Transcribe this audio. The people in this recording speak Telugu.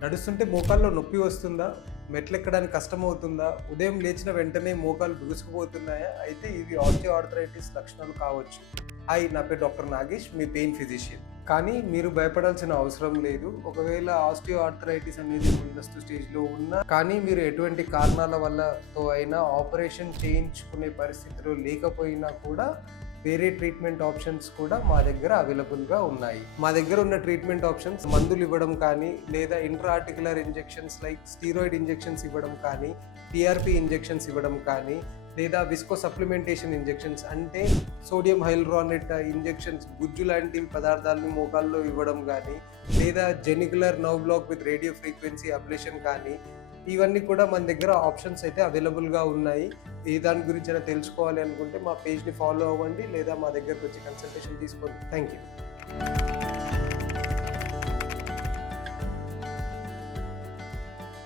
నడుస్తుంటే మోకాల్లో నొప్పి వస్తుందా? మెట్లెక్కడానికి కష్టమవుతుందా? ఉదయం లేచిన వెంటనే మోకాలు బిగుసుకుపోతున్నాయా? అయితే ఇవి ఆస్టియోఆర్థరైటిస్ లక్షణాలు కావచ్చు. హాయ్, నా పేరు డాక్టర్ నాగేష్, మీ పెయిన్ ఫిజిషియన్. కానీ మీరు భయపడాల్సిన అవసరం లేదు. ఒకవేళ ఆస్టియోఆర్థరైటిస్ అనేది ముందస్తు స్టేజ్‌లో ఉన్నా, కానీ మీరు ఎటువంటి కారణాల వల్లతో అయినా ఆపరేషన్ చేయించుకునే పరిస్థితిలో లేకపోయినా కూడా వేరే ట్రీట్మెంట్ ఆప్షన్స్ కూడా మా దగ్గర అవైలబుల్గా ఉన్నాయి. మా దగ్గర ఉన్న ట్రీట్మెంట్ ఆప్షన్స్ మందులు ఇవ్వడం కానీ, లేదా intra articular injections like steroid injections ఇవ్వడం కానీ, టీఆర్పీ ఇంజెక్షన్స్ ఇవ్వడం కానీ, లేదా విస్కో సప్లిమెంటేషన్ ఇంజెక్షన్స్ అంటే సోడియం హైల్యూరానేట్ ఇంజెక్షన్స్ గుజ్జు లాంటి పదార్థాలను మోకాల్లో ఇవ్వడం కానీ, లేదా genicular nerve block with radio frequency ablation కానీ, ఇవన్నీ కూడా మన దగ్గర ఆప్షన్స్ అయితే అవైలబుల్గా ఉన్నాయి. ఏ దాని గురించైనా తెలుసుకోవాలి అనుకుంటే మా పేజ్ని ఫాలో అవ్వండి, లేదా మా దగ్గరకు వచ్చి కన్సల్టేషన్ తీసుకోండి. Thank you.